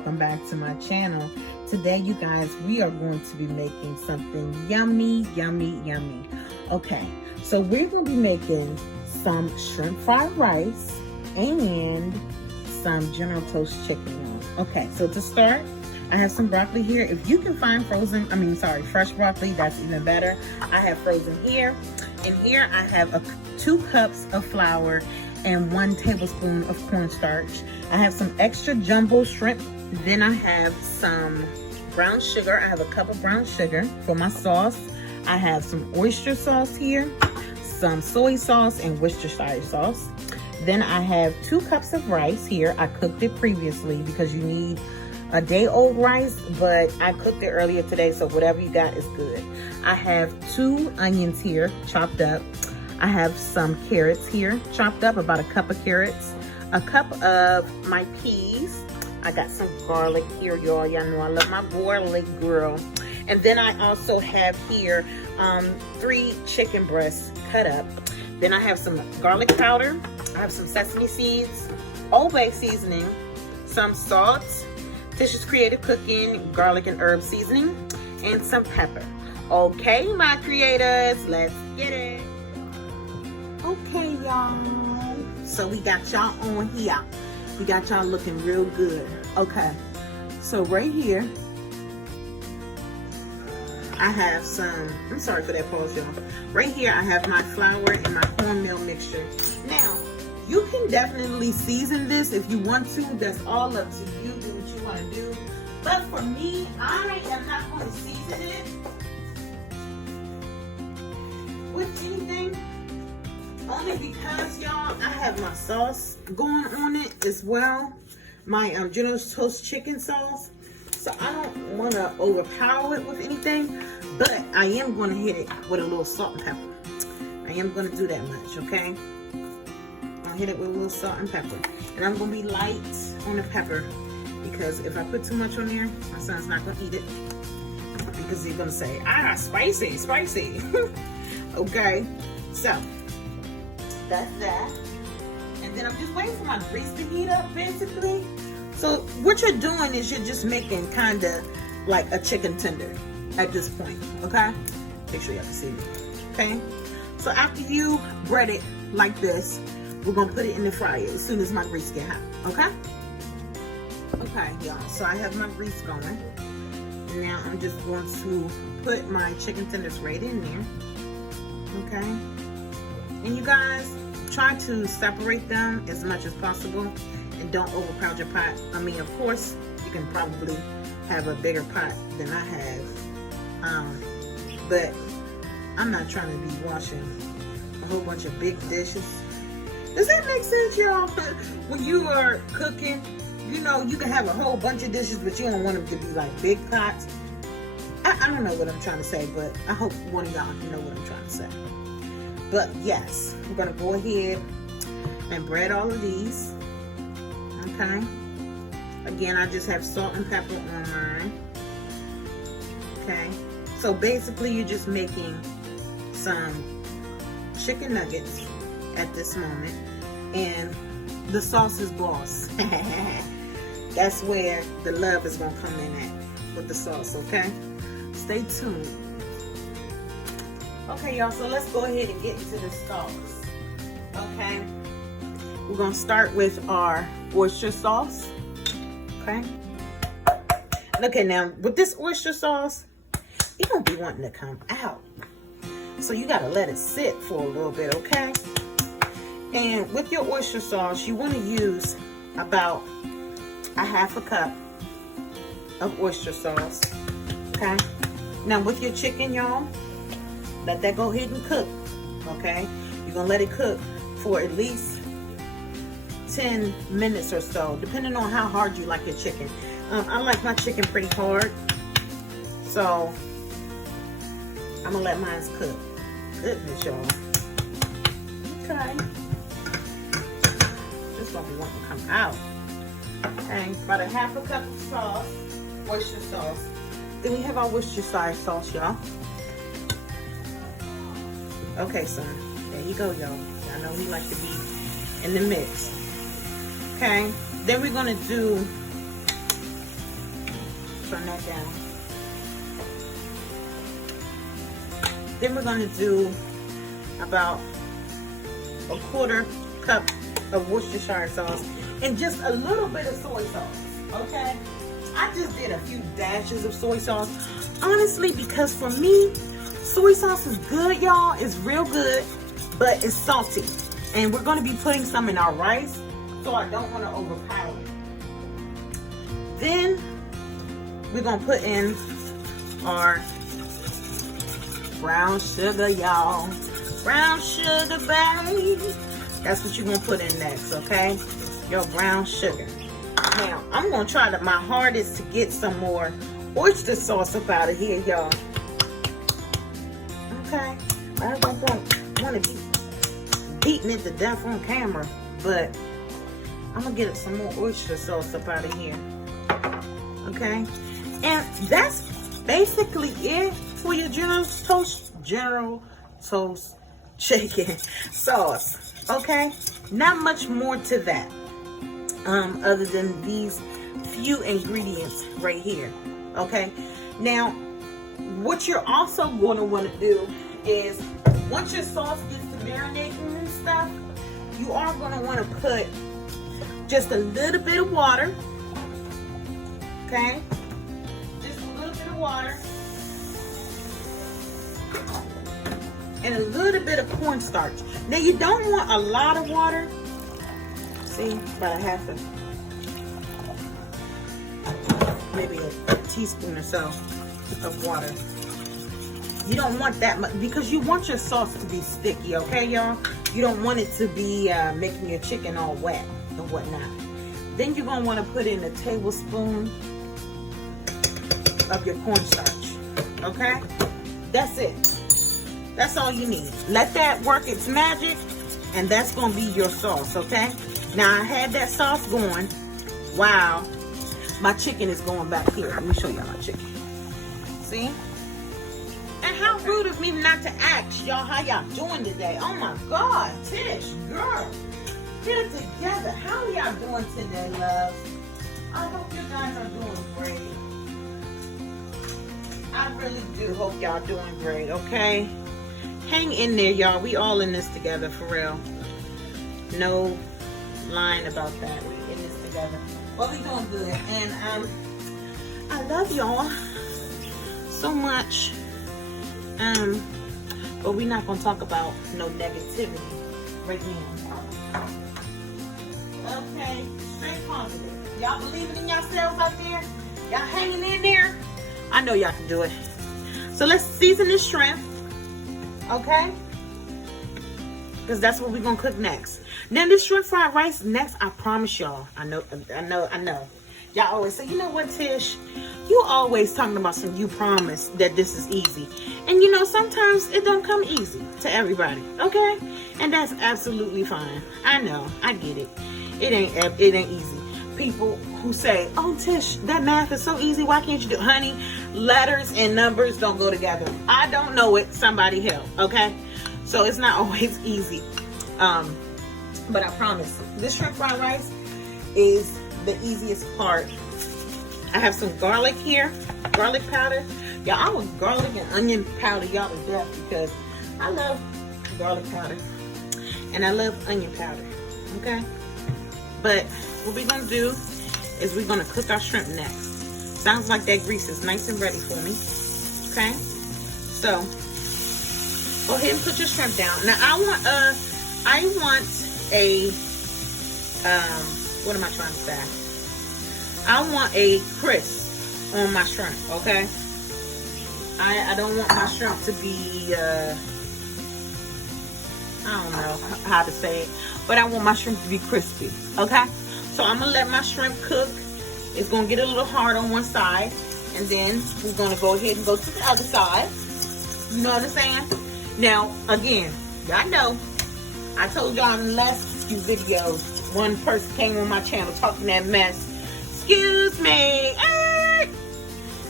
welcome back to my channel. Today, you guys, we are going to be making something yummy. Okay, so we're going to be making some shrimp fried rice and some General Tso's chicken. Okay, so to start, I have some broccoli here. If you can find fresh broccoli, that's even better. I have frozen here. And here I have 2 cups of flour and 1 tablespoon of cornstarch. I have some extra jumbo shrimp. Then I have some brown sugar. I have a cup of brown sugar for my sauce. I have some oyster sauce here, some soy sauce and Worcestershire sauce. Then I have 2 cups of rice here. I cooked it previously because you need a day-old rice, but I cooked it earlier today, so whatever you got is good. I have 2 onions here, chopped up. I have some carrots here, chopped up, about a cup of carrots. A cup of my peas. I got some garlic here, y'all. Y'all know I love my garlic, girl. And then I also have here 3 chicken breasts cut up. Then I have some garlic powder. I have some sesame seeds, Old Bay seasoning, some salt, Tish's Creative Cooking garlic and herb seasoning, and some pepper. Okay, my creators, let's get it. Okay, y'all. So we got y'all on here. We got y'all looking real good. Okay, so right here, I have some, I'm sorry for that pause, y'all. Right here, I have my flour and my cornmeal mixture. Now, you can definitely season this if you want to. That's all up to you. Do what you want to do. But for me, I am not going to season it with anything. Only because, y'all, I have my sauce going on it as well. My General Tso's chicken sauce. So I don't want to overpower it with anything. But I am going to hit it with a little salt and pepper. I am going to do that much, okay? I'll hit it with a little salt and pepper. And I'm going to be light on the pepper. Because if I put too much on there, my son's not going to eat it. Because he's going to say, spicy. Okay? So that's that. And then I'm just waiting for my grease to heat up, basically. So what you're doing is you're just making kind of like a chicken tender at this point, okay? Make sure y'all can see me, okay? So after you bread it like this, we're gonna put it in the fryer as soon as my grease get hot, okay? Okay, y'all, so I have my grease going. And now I'm just going to put my chicken tenders right in there, okay? And you guys, try to separate them as much as possible and don't overcrowd your pot. I mean, of course, you can probably have a bigger pot than I have. But I'm not trying to be washing a whole bunch of big dishes. Does that make sense, y'all? When you are cooking, you know, you can have a whole bunch of dishes, but you don't want them to be like big pots. I don't know what I'm trying to say, but I hope one of y'all know what I'm trying to say. But yes, we're gonna go ahead and bread all of these. Okay. Again, I just have salt and pepper on mine. Okay. So basically, you're just making some chicken nuggets at this moment, and the sauce is boss. That's where the love is gonna come in at with the sauce. Okay. Stay tuned. Okay, y'all, so let's go ahead and get into the sauce, okay? We're gonna start with our oyster sauce, okay? Okay, now, with this oyster sauce, you don't be wanting to come out. So you gotta let it sit for a little bit, okay? And with your oyster sauce, you wanna use about a half a cup of oyster sauce, okay? Now, with your chicken, y'all, let that go ahead and cook, okay? You're gonna let it cook for at least 10 minutes or so, depending on how hard you like your chicken. I like my chicken pretty hard, so I'm gonna let mine cook. Goodness, y'all. Okay. This gonna be wanting to come out. Okay, about a half a cup of sauce, oyster sauce. Then we have our Worcestershire sauce, y'all. Okay, son, there you go, y'all. I know we like to be in the mix. Okay, then we're gonna do turn that down. Then we're gonna do about a 1/4 cup of Worcestershire sauce and just a little bit of soy sauce, okay? I just did a few dashes of soy sauce, honestly, because for me, soy sauce is good, y'all. It's real good, but it's salty. And we're gonna be putting some in our rice, so I don't wanna overpower it. Then we're gonna put in our brown sugar, y'all. Brown sugar, babe. That's what you're gonna put in next, okay? Your brown sugar. Now, I'm gonna try my hardest to get some more oyster sauce up out of here, y'all. Okay? I don't want to be beating it to death on camera, but I'm gonna get some more oyster sauce up out of here. Okay? And that's basically it for your General Tso's chicken sauce. Okay? Not much more to that. Other than these few ingredients right here. Okay? Now, what you're also going to want to do is, once your sauce gets to marinating and stuff, you are going to want to put just a little bit of water. Okay? Just a little bit of water. And a little bit of cornstarch. Now, you don't want a lot of water. See, about a half maybe a teaspoon or so of water. You don't want that much because you want your sauce to be sticky, okay, y'all? You don't want it to be making your chicken all wet and whatnot. Then you're gonna want to put in a tablespoon of your cornstarch, okay? That's it. That's all you need. Let that work its magic, and that's gonna be your sauce, okay? Now I had that sauce going. Wow, my chicken is going back here. Let me show y'all my chicken. See? And how rude of me not to ask y'all how y'all doing today. Oh my God, Tish, girl, get it together. How are y'all doing today, love? I hope you guys are doing great. I really do hope y'all doing great, okay? Hang in there, y'all. We all in this together, for real. No lying about that. We in this together. Well, we doing good. And I love y'all so much. But we're not gonna talk about no negativity right now. Okay, stay positive. Y'all believing in yourselves out there? Y'all hanging in there? I know y'all can do it. So let's season this shrimp. Okay? Because that's what we're gonna cook next. Now this shrimp fried rice next, I promise y'all. I know. Y'all always say, you know what, Tish? You always talking about some you promise that this is easy. And you know, sometimes it don't come easy to everybody, okay? And that's absolutely fine. I know, I get it. It ain't easy. People who say, oh, Tish, that math is so easy, why can't you do it? Honey, letters and numbers don't go together. I don't know it, somebody help, okay? So it's not always easy. But I promise, this shrimp fried rice is the easiest part. I have some garlic here, garlic powder. Y'all, I was garlic and onion powder y'all to death because I love garlic powder and I love onion powder, okay? But what we're gonna do is we're gonna cook our shrimp next. Sounds like that grease is nice and ready for me, okay? So, go ahead and put your shrimp down. Now I want a, what am I trying to say? I want a crisp on my shrimp, okay? I don't want my shrimp to be, I don't know how to say it, but I want my shrimp to be crispy, okay? So I'm gonna let my shrimp cook. It's gonna get a little hard on one side, and then we're gonna go ahead and go to the other side. You know what I'm saying? Now, again, y'all know, I told y'all in the last few videos, one person came on my channel talking that mess. Excuse me. Hey!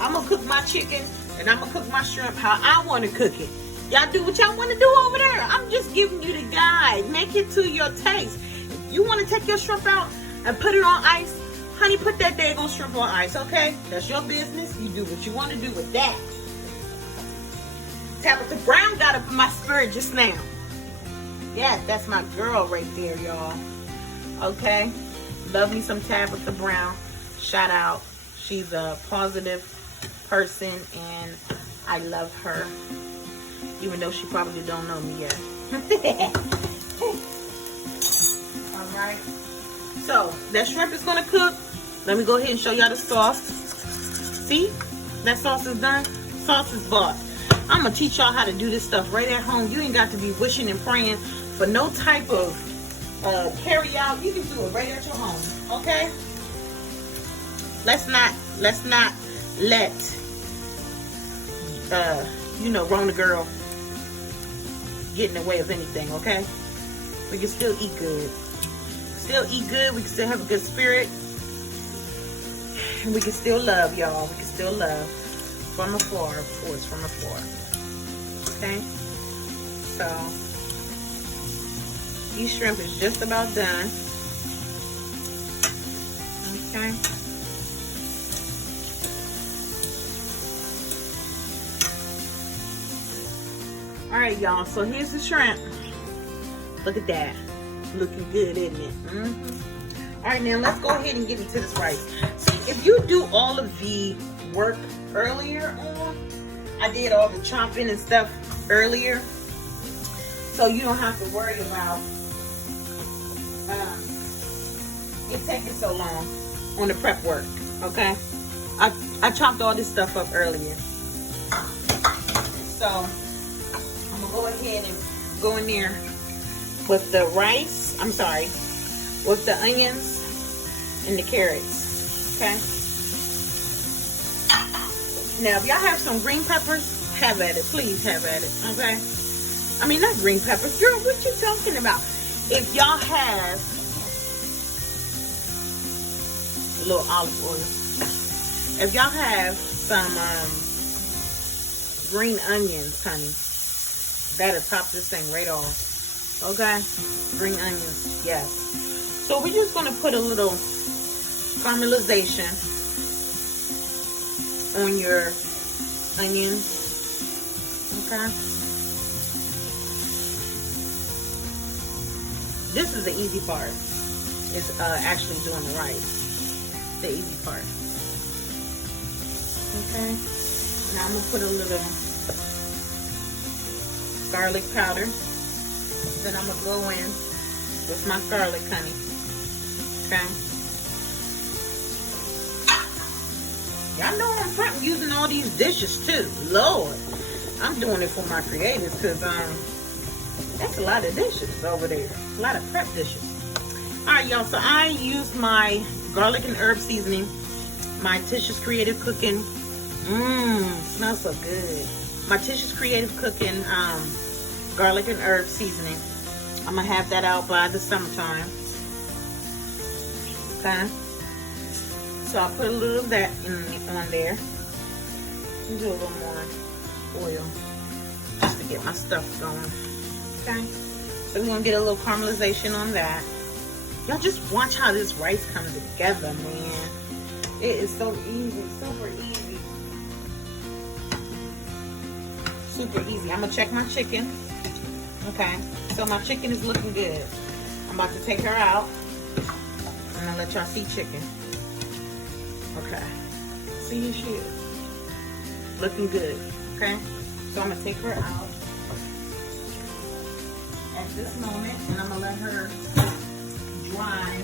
I'm gonna cook my chicken and I'm gonna cook my shrimp how I want to cook it. Y'all do what y'all want to do over there. I'm just giving you the guide. Make it to your taste. If you want to take your shrimp out and put it on ice, Honey, put that daggone shrimp on ice, okay? That's your business. You do what you want to do with that. Tabitha Brown got up in my spirit just now. Yeah, that's my girl right there, y'all. Okay? Love me some Tabitha Brown. Shout out. She's a positive person, and I love her. Even though she probably don't know me yet. Alright. So, that shrimp is going to cook. Let me go ahead and show y'all the sauce. See? That sauce is done. Sauce is bought. I'm going to teach y'all how to do this stuff right at home. You ain't got to be wishing and praying for no type of carry out. You can do it right at your home. Okay? Let's not let you know, Rona girl get in the way of anything, okay? We can still eat good. Still eat good. We can still have a good spirit. And we can still love, y'all. We can still love. From afar, of course, from afar. Okay? So, these shrimp is just about done. Okay? Alright, y'all. So, here's the shrimp. Look at that. Looking good, isn't it? Alright, now let's go ahead and get into this rice. See, if you do all of the work earlier on, I did all the chopping and stuff earlier, so you don't have to worry about it taking so long on the prep work. Okay, I chopped all this stuff up earlier, so I'm gonna go ahead and go in there with the rice. I'm sorry, with the onions and the carrots. Okay. Now, if y'all have some green peppers, have at it. Please have at it, okay? I mean, not green peppers. Girl, what you talking about? If y'all have a little olive oil. If y'all have some green onions, honey, that'll top this thing right off, okay? Green onions, yes. So we're just going to put a little caramelization on your onions, okay? This is the easy part. It's actually doing the rice. The easy part. Okay. Now I'm gonna put a little garlic powder. Then I'm gonna go in with my garlic, honey. Okay. Y'all know I'm using all these dishes too. Lord, I'm doing it for my creators because that's a lot of dishes over there. A lot of prep dishes. All right, y'all. So I used my garlic and herb seasoning, my Tisha's Creative Cooking. Smells so good. My Tisha's Creative Cooking garlic and herb seasoning. I'm gonna have that out by the summertime. Okay. So I'll put a little of that on there. And do a little more oil just to get my stuff going. Okay. So we're gonna get a little caramelization on that. Y'all just watch how this rice comes together, man. It is so easy, super easy. Super easy. I'm gonna check my chicken. Okay. So my chicken is looking good. I'm about to take her out. I'm gonna let y'all see chicken. Okay. See, here she is. Looking good. Okay. So I'm gonna take her out at this moment, and I'm gonna let her dry.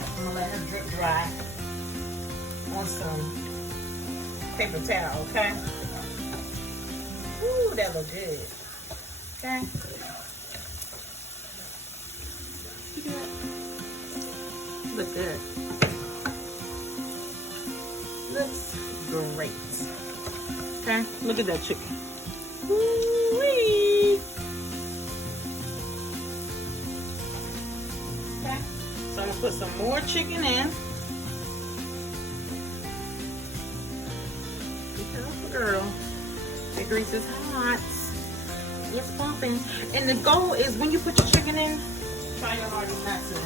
I'm gonna let her drip dry on some paper towel. Okay. Ooh, that look good. Okay. See that? Look good. Looks great. Okay, look at that chicken. Woo-wee. Okay, so I'm gonna put some more chicken in. Be careful, girl. The grease is hot. It's pumping. And the goal is when you put your chicken in, try your hardest not to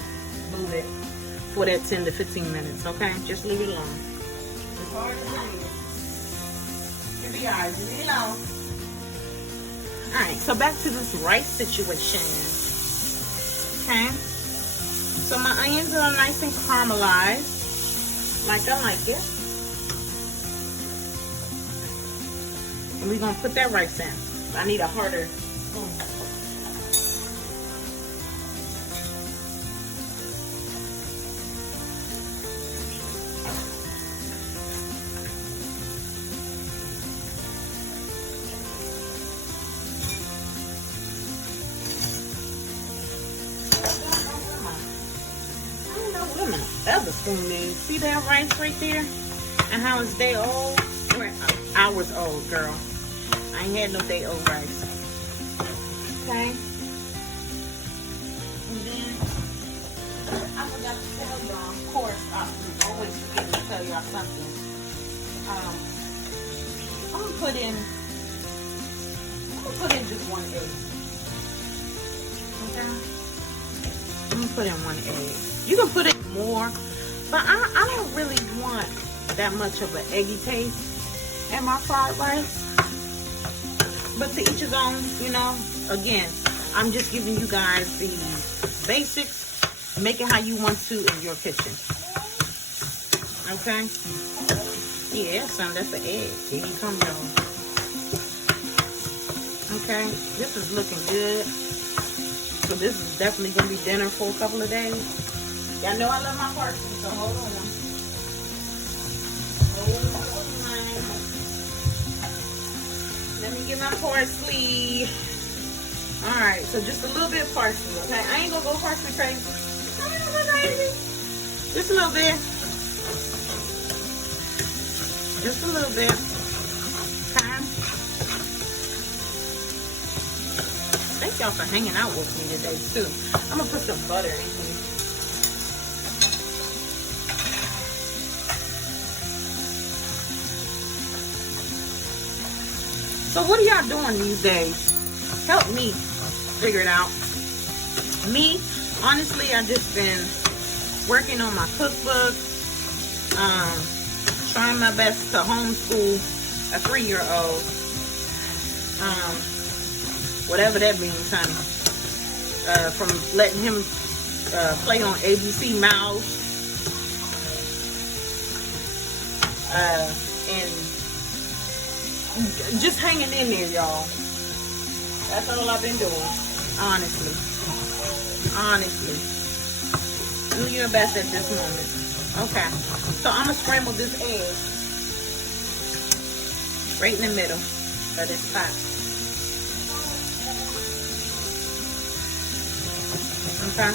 move it for that 10 to 15 minutes, okay? Just leave it alone. It's hard to move. It'll be alright, just leave it alone. Alright, so back to this rice situation. Okay? So my onions are nice and caramelized, like I like it. And we're gonna put that rice in. I need a harder spoon. Other spoon is. See that rice right there? And how it's day old? Or hours old, girl. I ain't had no day old rice. Okay? And then, I forgot to tell y'all, of course, I always forget to tell y'all something. I'm gonna put in just 1 egg. Okay? I'm gonna put in 1 egg. You can put it more, but I don't really want that much of an eggy taste in my fried rice. But to each his own, you know. Again, I'm just giving you guys the basics. Make it how you want to in your kitchen. Okay? Yeah, son, that's an egg. Here you come, y'all. Okay? This is looking good. So this is definitely going to be dinner for a couple of days. Y'all know I love my parsley, so hold on. Hold on. Let me get my parsley. Alright, so just a little bit of parsley, okay? I ain't gonna go parsley crazy. I ain't gonna go crazy. Just a little bit. Just a little bit. Okay? Thank y'all for hanging out with me today, too. I'm gonna put some butter in here. So what are y'all doing these days? Help me figure it out. Me, honestly, I've just been working on my cookbook, trying my best to homeschool a 3-year-old. Whatever that means, honey. From letting him play on ABC Mouse, and just hanging in there, y'all. That's all I've been doing, honestly. Honestly. Do your best at this moment. Okay. So I'm going to scramble this egg right in the middle of this pot. Okay.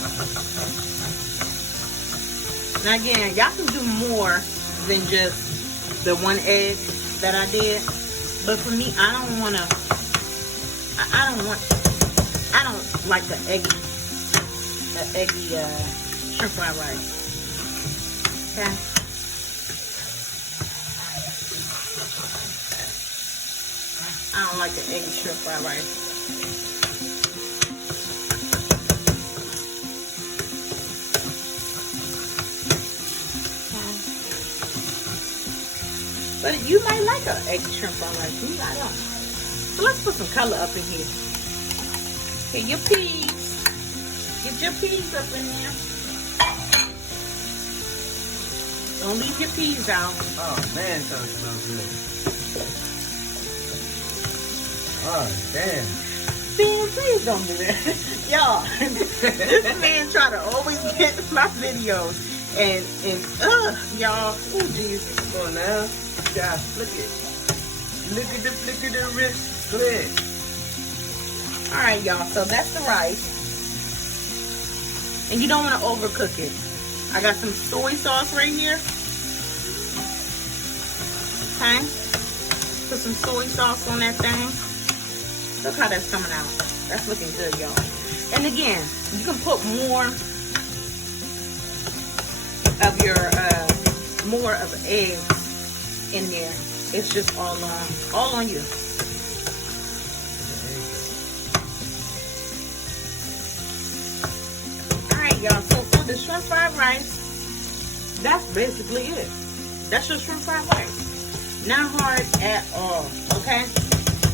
Now again, y'all can do more than just the 1 egg that I did. But for me, I don't like the eggy shrimp fried rice. Okay. I don't like the eggy shrimp fried rice. But you might like an eggy shrimp fried rice. I don't. So let's put some color up in here. Get your peas. Get your peas up in there. Don't leave your peas out. Oh man, that smells good. Oh damn. Man, please don't do that. Y'all, this man try to always get my videos. And y'all. Oh, Jesus. Come on now. Yeah, look at the wrist click. Alright, y'all, so that's the rice. And you don't want to overcook it. I got some soy sauce right here. Okay. Put some soy sauce on that thing. Look how that's coming out. That's looking good, y'all. And again, you can put more of your eggs in there. It's just all on you. y'all. So for the shrimp fried rice, that's basically it. That's your shrimp fried rice. Not hard at all, okay?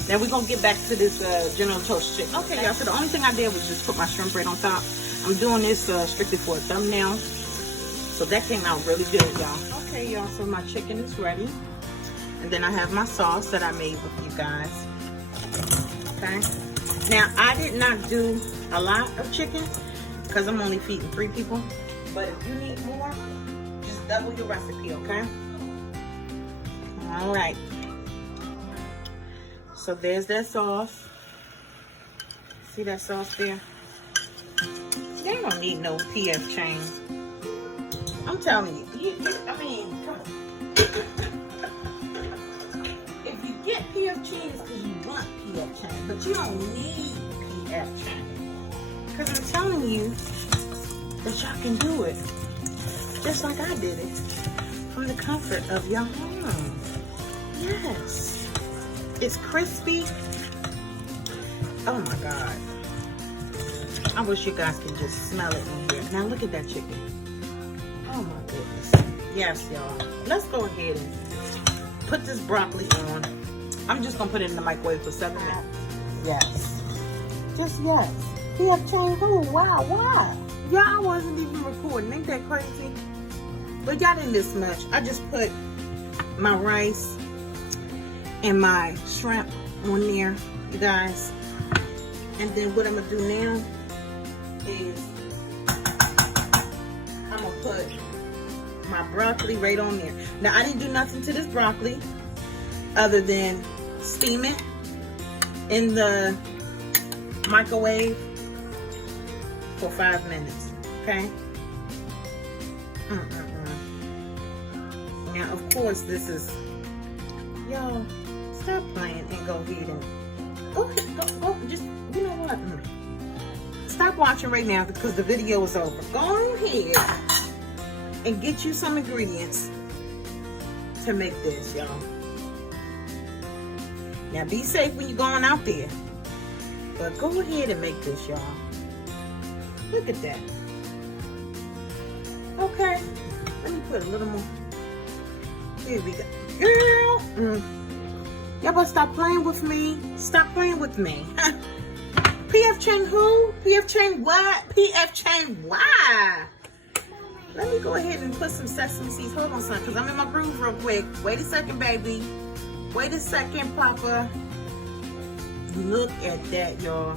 Now we're gonna get back to this General Tso's chicken. Okay, y'all, so the only thing I did was just put my shrimp right on top. I'm doing this strictly for a thumbnail. So that came out really good, y'all. Okay, y'all, so my chicken is ready. And then I have my sauce that I made with you guys. Okay. Now, I did not do a lot of chicken because I'm only feeding 3 people. But if you need more, just double your recipe, okay? All right. So there's that sauce. See that sauce there? They don't need no PF Chang. I'm telling you, I mean, come on. If you get PF Chang, it's because you want PF Chang, but you don't need PF Chang. Because I'm telling you that y'all can do it, just like I did it, from the comfort of your home. Yes. It's crispy. Oh my God. I wish you guys could just smell it in here. Now look at that chicken. Oh my goodness. Yes, y'all. Let's go ahead and put this broccoli on. I'm just gonna put it in the microwave for 7 minutes. Yes. Just yes. PF Chang who? Wow, why? Y'all wasn't even recording. Ain't that crazy? But y'all didn't listen much. I just put my rice and my shrimp on there, you guys. And then what I'm gonna do now is I'm gonna put my broccoli right on there. Now I didn't do nothing to this broccoli other than steam it in the microwave for 5 minutes, okay? Now of course this is, y'all, stop playing and go ahead and go, just, you know what? Stop watching right now because the video is over. Go ahead and get you some ingredients to make this, y'all. Now be safe when you're going out there, but go ahead and make this, y'all. Look at that. Okay, let me put a little more. Here we go. Girl, y'all better stop playing with me. Stop playing with me. PF Chang who? PF Chang what? PF Chang why? Let me go ahead and put some sesame seeds. Hold on, son, because I'm in my groove real quick. Wait a second, baby. Wait a second, Papa. Look at that, y'all.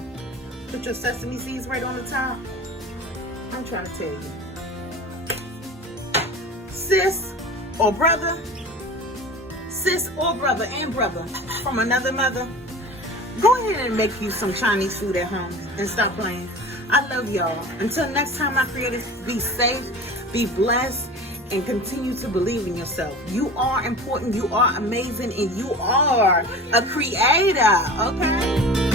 Put your sesame seeds right on the top. I'm trying to tell you. Sis or brother and brother from another mother, go ahead and make you some Chinese food at home and stop playing. I love y'all. Until next time, my creators, be safe, be blessed, and continue to believe in yourself. You are important, you are amazing, and you are a creator, okay?